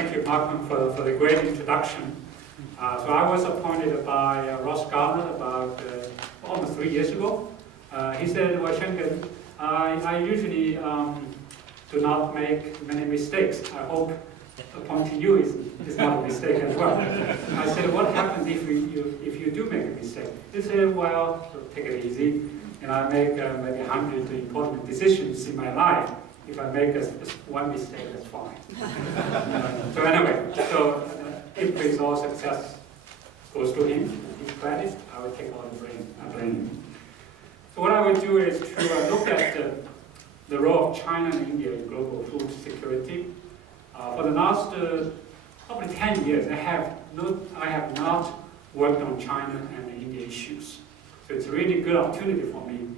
Thank you, Malcolm, for the great introduction. So I was appointed by Ross Gardner about almost 3 years ago. He said, well, Shenggen, I usually do not make many mistakes. I hope appointing you is not a mistake as well. I said, what happens if you do make a mistake? He said, well, take it easy. And I make maybe 100 important decisions in my life. If I make one mistake, that's fine. So anyway, if all success goes to him, his credit, I will take all the blame. So what I will do is to look at the role of China and India in global food security. For the last probably 10 years, I have not worked on China and India issues. So it's a really good opportunity for me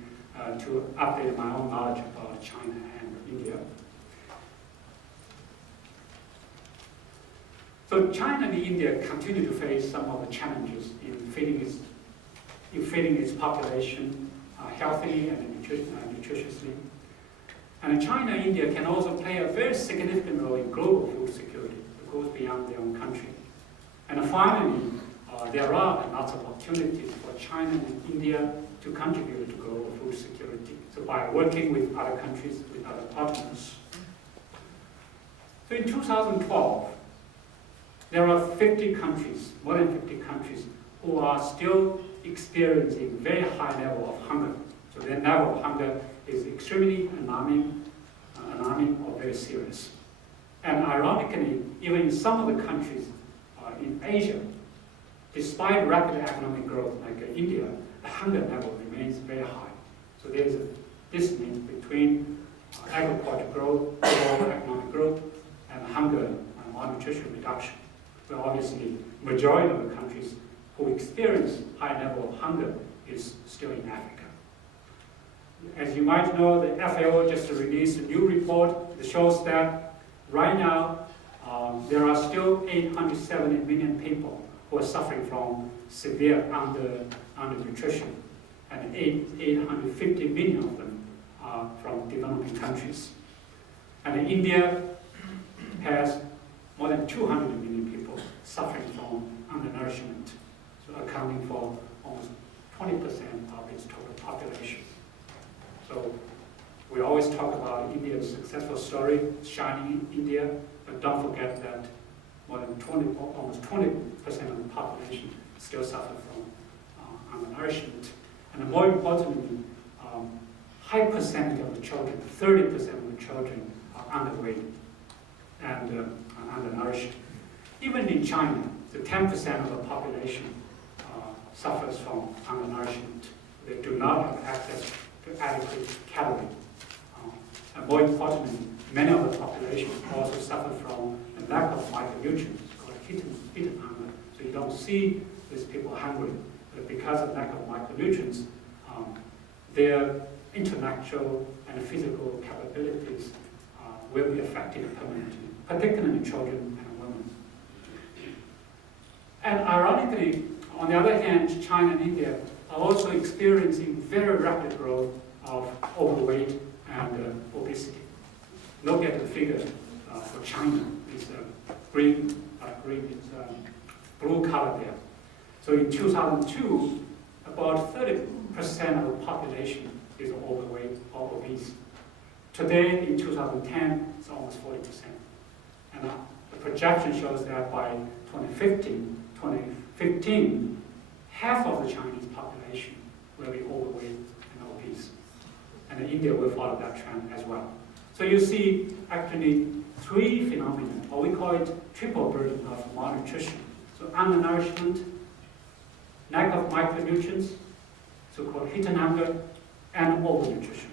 to update my own knowledge about China and India. So China and India continue to face some of the challenges in feeding its population healthily and nutritiously. And China and India can also play a very significant role in global food security that goes beyond their own country. And finally, there are lots of opportunities for China and India to contribute to global food security. So by working with other countries, with other partners. So in 2012, there are 50 countries, more than 50 countries, who are still experiencing very high level of hunger. So their level of hunger is extremely alarming or very serious. And ironically, even in some of the countries in Asia, despite rapid economic growth like India, the hunger level remains very high. So there's a dissonance between agricultural growth, overall economic growth, and hunger and malnutrition reduction. Well, obviously, majority of the countries who experience high level of hunger is still in Africa. As you might know, the FAO just released a new report that shows that right now there are still 870 million people who are suffering from severe undernutrition, and 850 million of them are from developing countries. And India has more than 200 million people suffering from undernourishment, so accounting for almost 20% of its total population. So we always talk about India's successful story, shining India, but don't forget that more than almost 20% of the population still suffer from undernourishment. And more importantly, high percentage of the children, 30% of the children are underweight and undernourished. Even in China, the 10% of the population suffers from undernourishment. They do not have access to adequate calorie. And more importantly, many of the population also suffer from a lack of micronutrients called hidden hunger. So you don't see these people hungry, but because of lack of micronutrients, their intellectual and physical capabilities will be affected permanently, particularly in children and women. And ironically, on the other hand, China and India are also experiencing very rapid growth of overweight and obesity. Look at the figures for China. It's green, it's blue color there. So in 2002, about 30% of the population is overweight or obese. Today, in 2010, it's almost 40%. And the projection shows that by 2015, half of the Chinese population will be overweight and obese. And India will follow that trend as well. So you see actually three phenomena, or we call it triple burden of malnutrition. So undernourishment, lack of micronutrients, so-called hidden hunger, and overnutrition.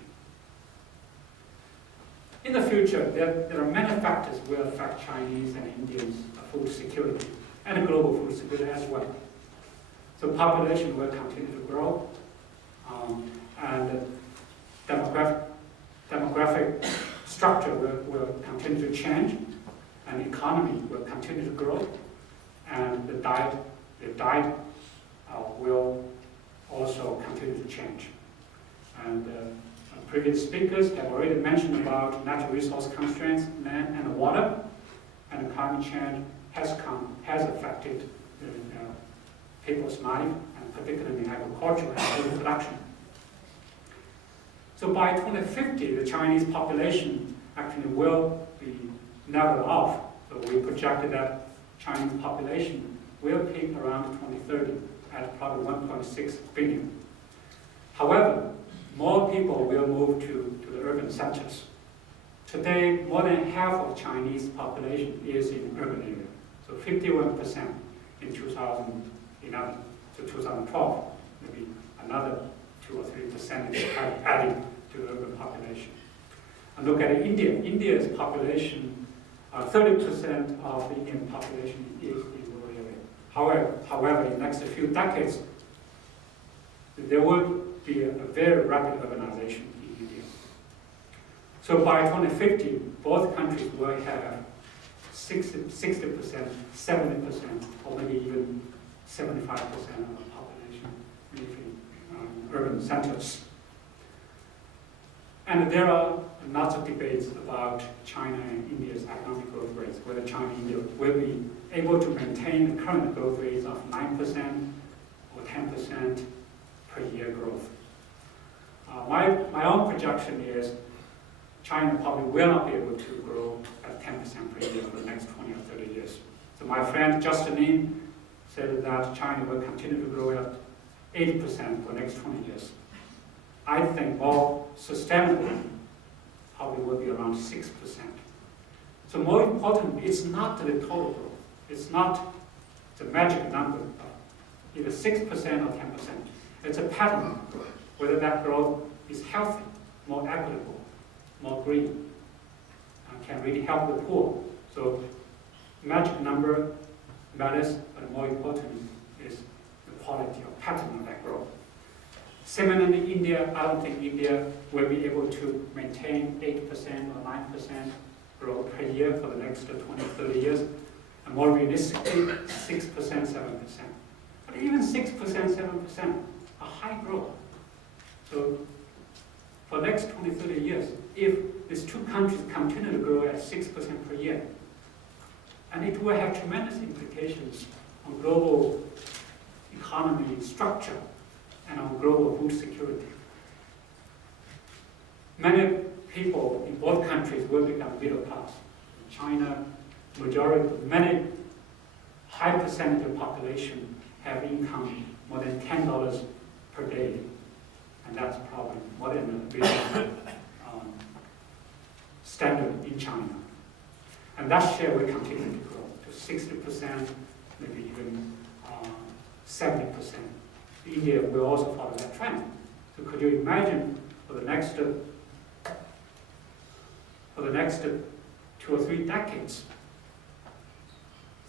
In the future, there are many factors will affect Chinese and Indians' food security and global food security as well. So population will continue to grow, and demographic structure will continue to change, and economy will continue to grow, and the diet will also continue to change. And previous speakers have already mentioned about natural resource constraints, land and water. And and climate change has affected people's life, and particularly in agriculture and food production. So by 2050, the Chinese population actually will be leveled off. So we projected that Chinese population will peak around 2030 at probably 1.6 billion. However, more people will move to the urban centers. Today, more than half of Chinese population is in urban area. So 51% in 2011 to 2012, maybe another 2 or 3% added to the urban population. And look at India. India's population, 30% of the Indian population is in rural area. However, in the next few decades, there will be a very rapid urbanization in India. So by 2050, both countries will have 60%, 70%, or maybe even 75% of the population living in urban centers. And there are lots of debates about China and India's economic growth rates, whether China and India will be able to maintain the current growth rates of 9% or 10% per year growth. My own projection is China probably will not be able to grow at 10% per year for the next 20 or 30 years. So my friend Justin Lin said that China will continue to grow at 80% for the next 20 years. I think more sustainable probably will be around 6%. So more importantly, it's not the total growth. It's not the magic number of either 6% or 10%. It's a pattern, whether that growth is healthy, more equitable, more green, and can really help the poor. So magic number matters, but more importantly is the quality or pattern of that growth. Similarly, India, I don't think India will be able to maintain 8% or 9% growth per year for the next 20, 30 years. And more realistically, 6%, 7%. But even 6%, 7% are high growth. So for the next 20, 30 years, if these two countries continue to grow at 6% per year, and it will have tremendous implications on global economy structure and on global food security. Many people in both countries will become middle class. In China, many high percentage of the population have income more than $10 per day, and that's probably more than a billion standard in China. And that share will continue to grow to 60%, maybe even 70%. India will also follow that trend. So could you imagine for the next 2 or 3 decades,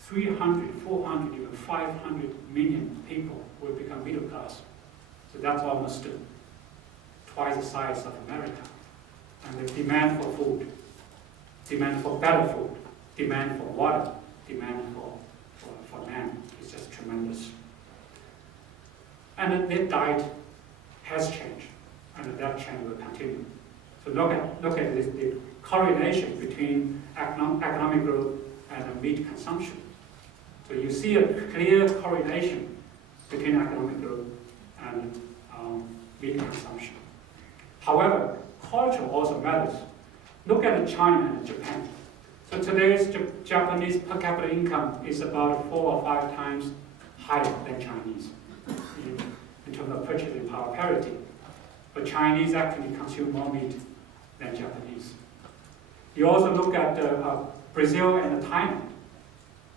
300, 400, even 500 million people will become middle class. So that's almost twice the size of America. And the demand for food, demand for better food, demand for water, demand for land is just tremendous. And their diet has changed, and that change will continue. So look at the correlation between economic growth and meat consumption. So you see a clear correlation between economic growth and meat consumption. However, culture also matters. Look at China and Japan. So today's Japanese per capita income is about 4 or 5 times higher than Chinese in terms of purchasing power parity. But Chinese actually consume more meat than Japanese. You also look at Brazil and Thailand.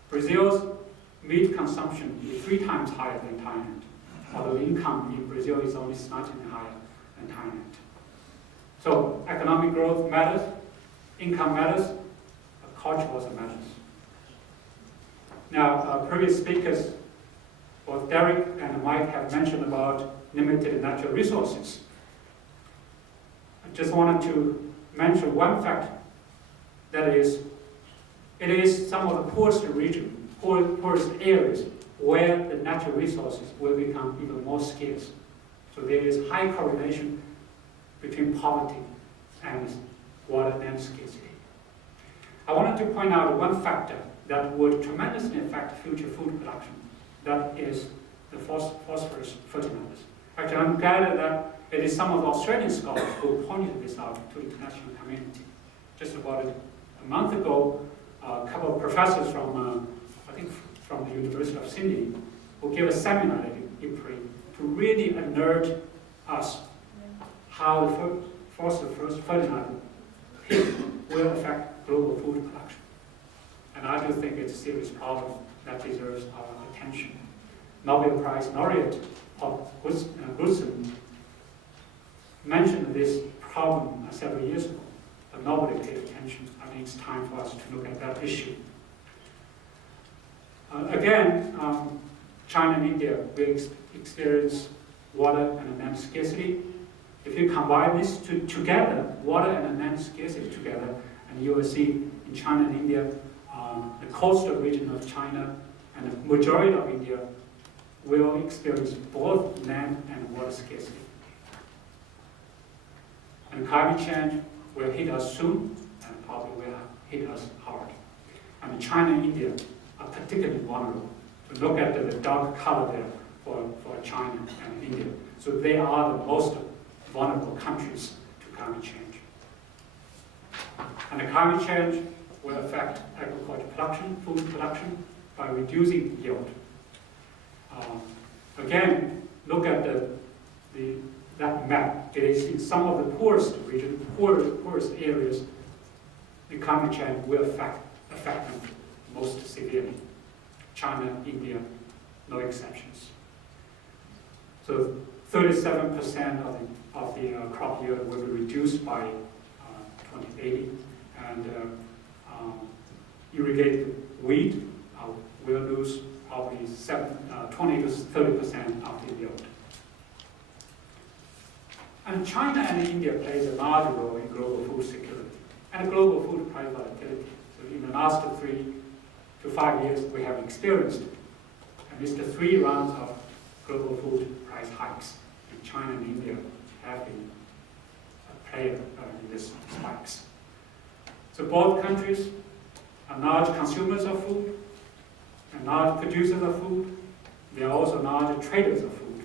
Brazil's meat consumption is 3 times higher than Thailand, although the income in Brazil is only slightly higher than Thailand. So economic growth matters, income matters, but culture also matters. Now, previous speakers, both Derek and Mike, have mentioned about limited natural resources. I just wanted to mention one fact, that is, it is some of the poorest regions, poorest areas where the natural resources will become even more scarce. So there is high correlation between poverty and water land scarcity. I wanted to point out one factor that would tremendously affect future food production. That is the phosphorus fertilizers. Actually, I'm glad that it is some of the Australian scholars who pointed this out to the international community. Just about a month ago, a couple of professors from, I think from the University of Sydney, who gave a seminar at IPRI to really alert us how the phosphorus fertilizer will affect global food production. And I do think it's a serious problem that deserves our attention. Nobel Prize laureate Paul Goodson mentioned this problem several years ago, but nobody paid attention. I think it's time for us to look at that issue. Again, China and India will experience water and land scarcity. If you combine these two together, water and land scarcity together, and you will see in China and India, the coastal region of China and the majority of India will experience both land and water scarcity. And climate change will hit us soon and probably will hit us hard. And China and India are particularly vulnerable. So look at the dark color there for China and India. So they are the most vulnerable countries to climate change. And the climate change will affect agricultural production, food production, by reducing yield. Again, look at that map. It is in some of the poorest regions, poorest areas, the climate change will affect them most severely. China, India, no exceptions. So 37% of the crop yield will be reduced by 2080, and irrigated wheat will lose probably 20 to 30% of the yield. And China and India plays a large role in global food security and global food price volatility. So in the last 3 to 5 years, we have experienced at least 3 rounds of global food price hikes. And China and India have been a player in these spikes. So both countries are large consumers of food and large producers of food. They are also large traders of food.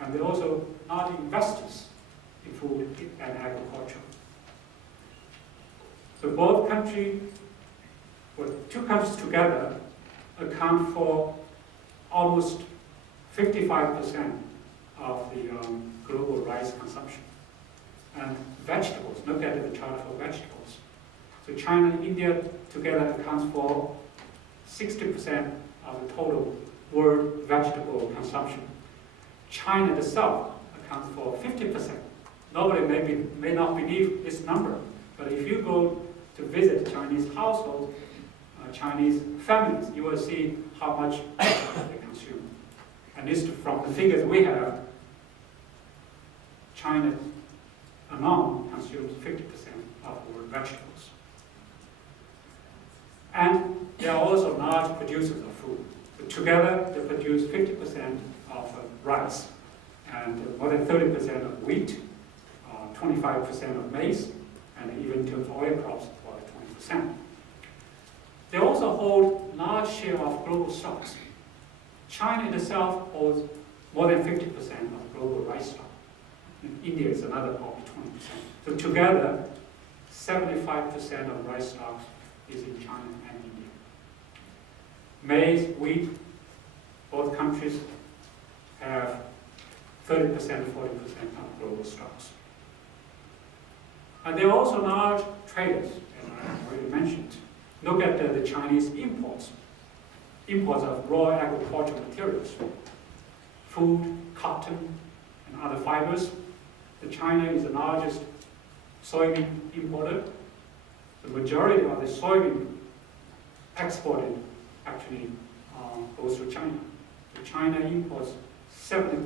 And they're also large investors in food and agriculture. So both countries, well, 2 countries together account for almost 55% of the global rice consumption. And vegetables, look at the chart for vegetables. So China and India together accounts for 60% of the total world vegetable consumption. China itself accounts for 50%. Nobody may not believe this number, but if you go to visit Chinese households, Chinese families, you will see how much they consume. At least from the figures we have, China alone consumes 50% of world vegetables. And they are also large producers of food. So together, they produce 50% of rice, and more than 30% of wheat, 25% of maize, and even to oil crops, about 20%. They also hold large share of global stocks. China itself holds more than 50% of global rice stock. And India is another probably 20%. So together, 75% of rice stocks is in China and India. Maize, wheat, both countries have 30%, 40% of global stocks. And they're also large traders, as I already mentioned. Look at the Chinese imports. Imports of raw agricultural materials, food, cotton, and other fibers. China is the largest soybean importer. The majority of the soybean exported actually goes to China. So China imports 70%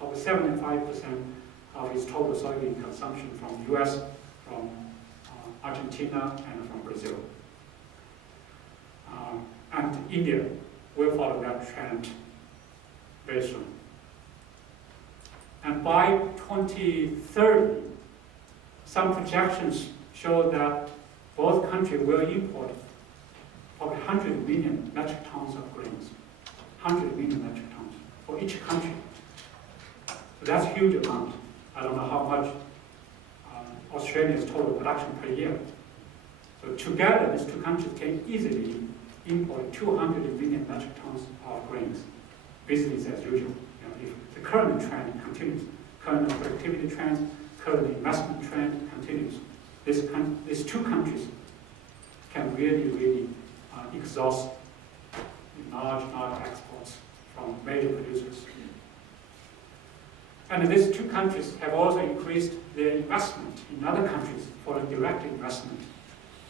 or 75% of its total soybean consumption from the US, from Argentina, and from Brazil. And India will follow that trend very soon. And by 2030, some projections show that both countries will import probably 100 million metric tons of grains. 100 million metric tons for each country. So that's a huge amount. I don't know how much Australia's total production per year. So together, these two countries can easily import 200 million metric tons of grains, business as usual. If the current trend continues, current productivity trend, current investment trend continues, these two countries can really exhaust large exports from major producers. And these two countries have also increased their investment in other countries for direct investment.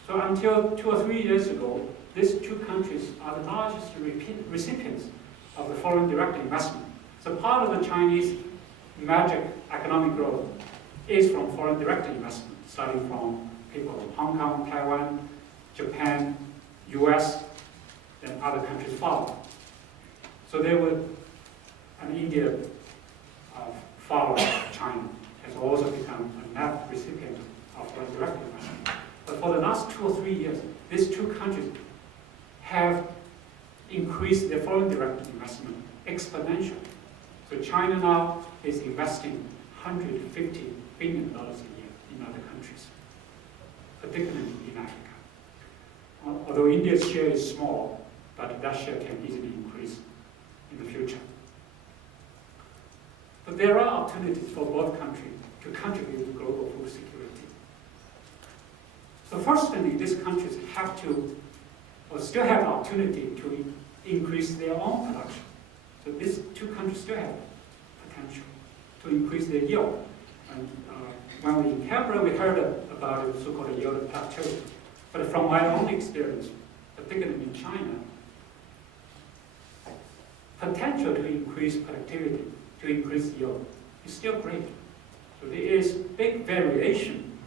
So until 2 or 3 years ago, these two countries are the largest recipients of the foreign direct investment. So part of the Chinese magic economic growth is from foreign direct investment, starting from people in Hong Kong, Taiwan, Japan, US, then other countries follow. So they would, and India following China has also become a net recipient of foreign direct investment. But for the last 2 or 3 years, these two countries have increased their foreign direct investment exponentially. So China now is investing $150 billion a year in other countries, particularly in Africa. Although India's share is small, but that share can easily increase in the future. But there are opportunities for both countries to contribute to global food security. So firstly, these countries have to, or still have the opportunity to increase their own production. So these two countries still have potential to increase their yield. And when we in Canberra, we heard about the so-called yield plateau. But from my own experience, particularly in China, potential to increase productivity, to increase yield, is still great. So there is big variation,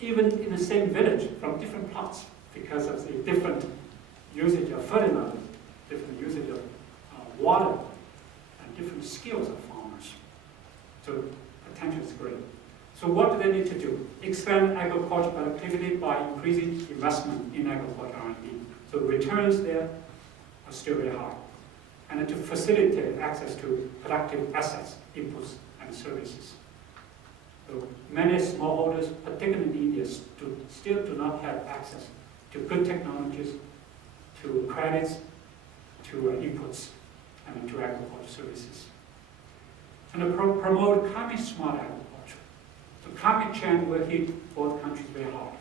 even in the same village, from different plots, because of the different usage of fertilizer, different usage of water, and different skills of farmers. So potential is great. So what do they need to do? Expand agricultural productivity by increasing investment in agriculture R&D. So returns there are still very high. And to facilitate access to productive assets, inputs, and services. So many smallholders, particularly in India, still do not have access to good technologies, to credits, to inputs, and to agriculture services. And to promote climate-smart agriculture. So climate change will hit both countries very hard.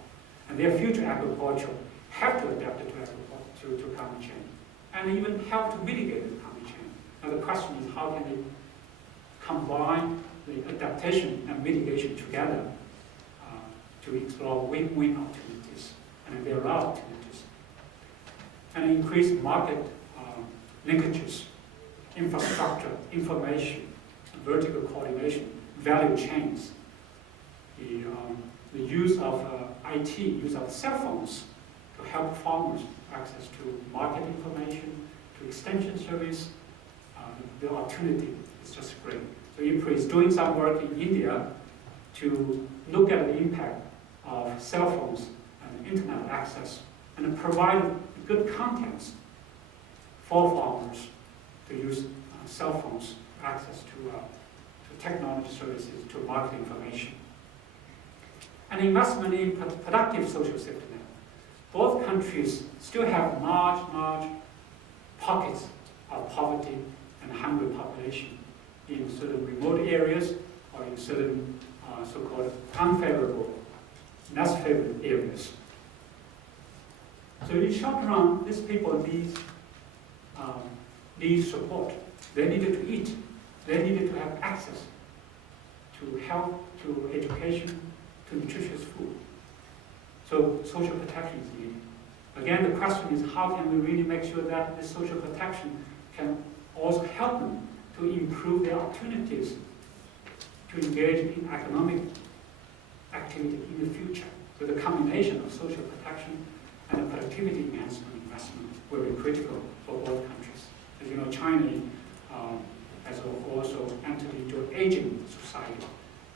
And their future agriculture have to adapt to climate change, and even help to mitigate the climate change. Now the question is, how can they combine the adaptation and mitigation together to explore win-win opportunities? And there are opportunities. And increase market linkages, infrastructure, information, vertical coordination, value chains, the use of IT, use of cell phones to help farmers access to market information, to extension service. The opportunity is just great. So IPRI is doing some work in India to look at the impact of cell phones and internet access and provide good contents for farmers to use cell phones for access to technology services, to market information. And investment in productive social safety net. Both countries still have large pockets of poverty and hungry population in certain remote areas or in certain so-called unfavorable, less favored areas. So in the short run, these people need support. They needed to eat. They needed to have access to health, to education, to nutritious food. So social protection is needed. Again, the question is, how can we really make sure that this social protection can also help them to improve their opportunities to engage in economic activity in the future? So the combination of social protection and productivity enhancement investment will be critical for both countries. As you know, China has also entered into an aging society,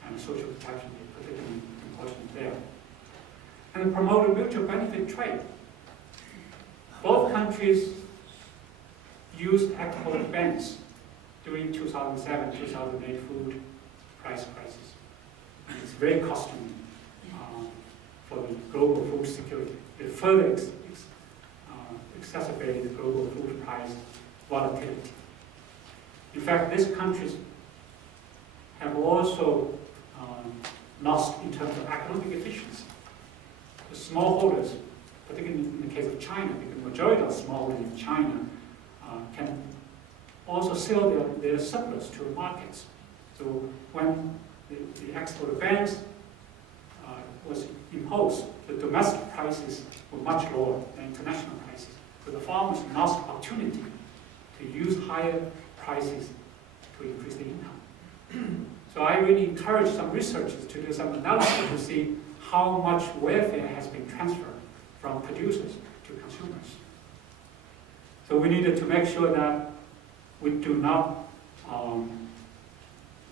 and social protection is particularly important there. and promote a mutual benefit trade. Both countries used export bans during 2007-2008 food price crisis. And it's very costly for the global food security. It further exacerbated the global food price volatility. In fact, these countries have also lost in terms of economic efficiency. The smallholders, particularly in the case of China, because the majority of smallholders in China can also sell their surplus to the markets. So when the export bans was imposed, the domestic prices were much lower than international prices. So the farmers lost opportunity to use higher prices to increase the income. So I really encourage some researchers to do some analysis to see how much welfare has been transferred from producers to consumers. So we needed to make sure that we do not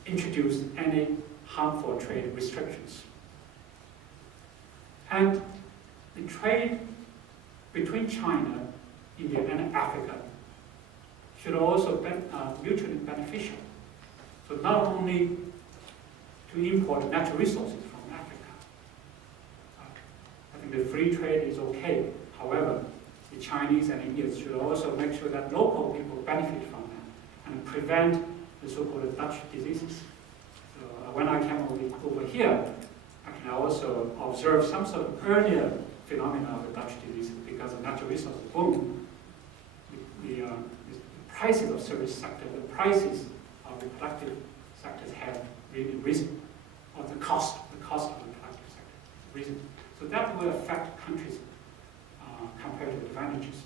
introduce any harmful trade restrictions. And the trade between China, India, and Africa should also be mutually beneficial. So not only to import natural resources from Africa. I think the free trade is okay. However, the Chinese and Indians should also make sure that local people benefit from that and prevent the so-called Dutch diseases. So when I came over here, I also observed some sort of earlier phenomena of the Dutch disease because of natural resources boom. The prices of service sector, the prices of the productive sectors have really risen, or the cost of the productive sector has risen. So that will affect countries' comparative advantages.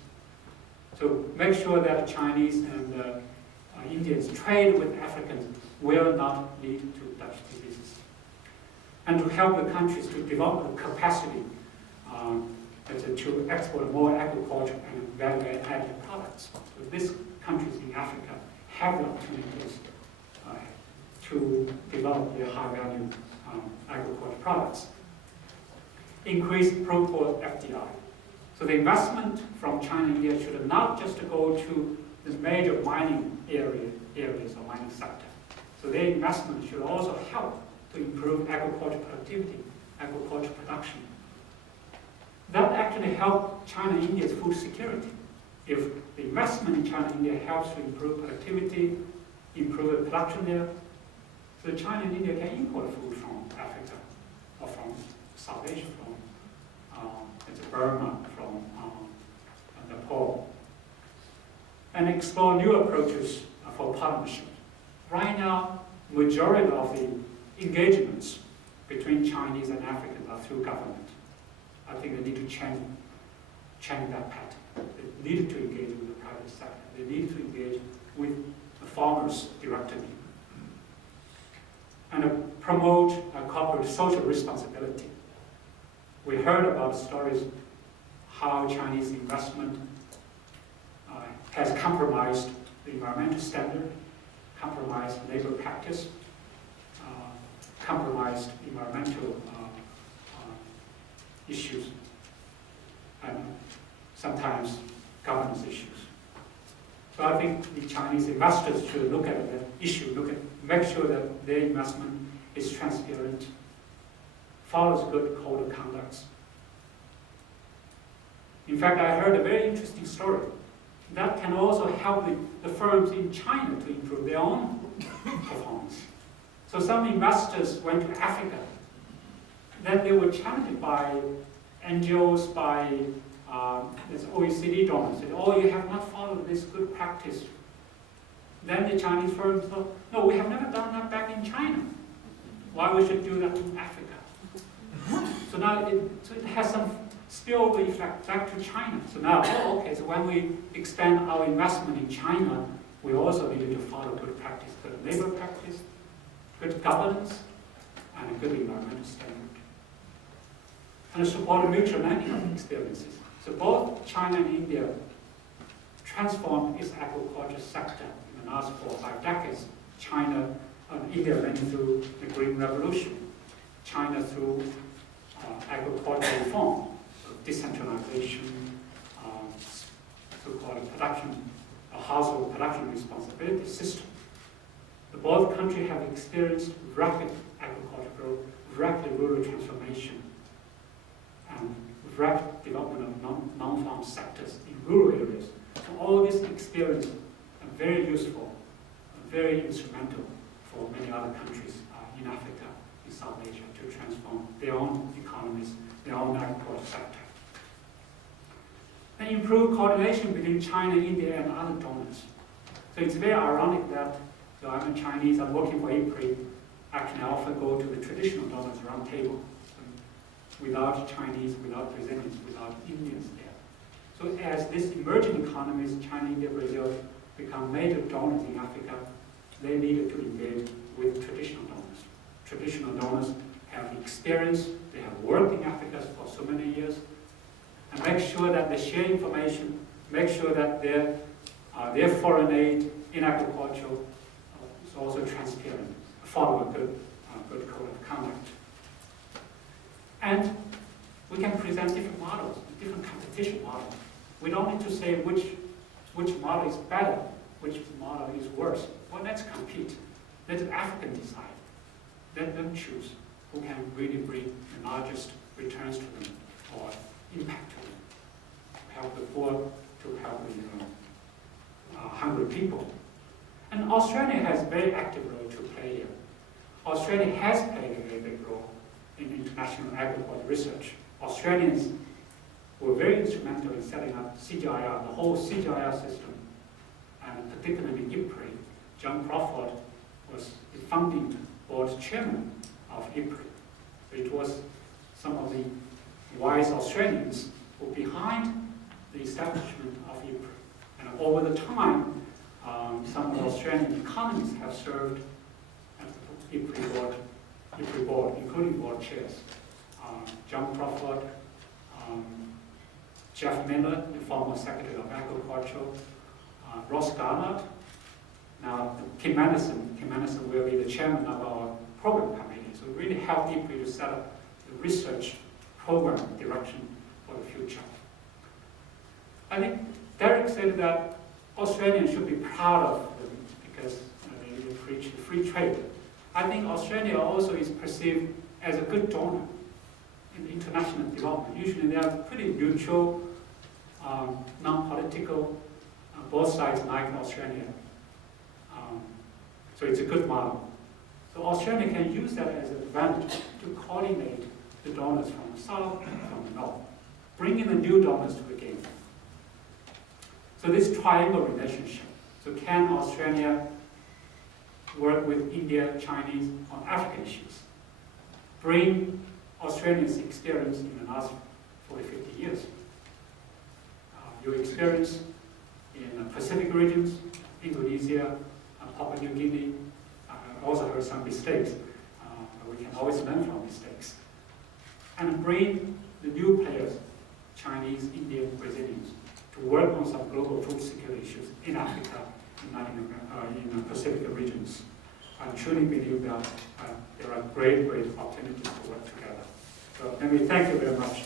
So make sure that Chinese and Indians trade with Africans will not lead to Dutch diseases. And to help the countries to develop the capacity to export more agriculture and value-added products. So these countries in Africa have the opportunities to develop their high-value agricultural products. Increase pro-poor FDI. So the investment from China and India should not just go to the major mining areas or mining sector. So their investment should also help to improve agricultural productivity, agricultural production. That actually helps China and India's food security. If the investment in China and India helps to improve productivity, improve the production there, so China and India can import food from Africa or from South Asia, from Burma, from Nepal, and explore new approaches for partnership. Right now, majority of the engagements between Chinese and Africans are through government. I think they need to change that pattern. They need to engage with the private sector. They need to engage with the farmers directly. And promote corporate social responsibility. We heard about stories how Chinese investment has compromised the environmental standard, compromised labor practice, compromised environmental issues, and sometimes governance issues. So I think the Chinese investors should look at that issue, make sure that their investment is transparent, follows good code of conduct. In fact, I heard a very interesting story that can also help the firms in China to improve their own performance. So some investors went to Africa. Then they were challenged by NGOs, by this OECD donors, said, oh, you have not followed this good practice. Then the Chinese firms thought, no, we have never done that back in China. Why we should do that in Africa? So now it has some spillover effect back to China. So now, okay, so when we expand our investment in China, we also needed to follow good practice, good labor practice, good governance, and a good environmental standard. And support mutual learning of experiences. So both China and India transformed its agriculture sector in the last 4 or 5 decades. India went through the Green Revolution. China through agricultural reform, decentralization, so-called household production responsibility system. Both countries have experienced rapid agricultural growth, rapid rural transformation, and rapid development of non-farm sectors in rural areas. So all this experience are very useful, very instrumental for many other countries in Africa, in South Asia, to transform their own economies, their own agricultural sector. And improve coordination between China, India, and other donors. So it's very ironic that, so I'm a Chinese, I'm working for IPRI, actually I often go to the traditional donors round table, without Chinese, without Brazilians, without Indians there. So as these emerging economies, China, India, Brazil, become major donors in Africa, they needed to engage with traditional donors. Traditional donors have experience, they have worked in Africa for so many years, and make sure that they share information, make sure that their foreign aid in agriculture is also transparent, follow a good code of conduct. And we can present different models, different competition models. We don't need to say which model is better, which model is worse. Well, let's compete. Let the African decide. Let them choose who can really bring the largest returns to them or impact to them. To help the poor, to help the hungry people. And Australia has a very active role to play here. Australia has played a very big role in international agriculture research. Australians were very instrumental in setting up CGIR, the whole CGIR system, and particularly IPRI. John Crawford was the founding board chairman of IPRI. So it was some of the wise Australians who were behind the establishment of IPRI. And over the time, some of the Australian economists have served as the IPRI board, including board chairs. John Crawford, Jeff Miller, the former Secretary of Agriculture, Ross Garnett, now Kim Anderson. Kim Anderson will be the chairman of our program committee. So really help IPRI to set up the research program direction for the future. I think Derek said that Australians should be proud of them because they preach free trade. I think Australia also is perceived as a good donor in international development. Usually they are pretty neutral, non-political, both sides like Australia. So it's a good model. So Australia can use that as an advantage to coordinate the donors from the south and from the north, bringing the new donors to the game. So this triangle relationship. So can Australia work with India, Chinese on African issues? Bring Australians' experience in the last 40, 50 years. Your experience in Pacific regions, Indonesia, Papua New Guinea. I also heard some mistakes. But we can always learn from mistakes. And bring the new players, Chinese, Indian, Brazilians, to work on some global food security issues in Africa, in the Pacific regions. I truly believe that there are great opportunities to work together. So let me thank you very much.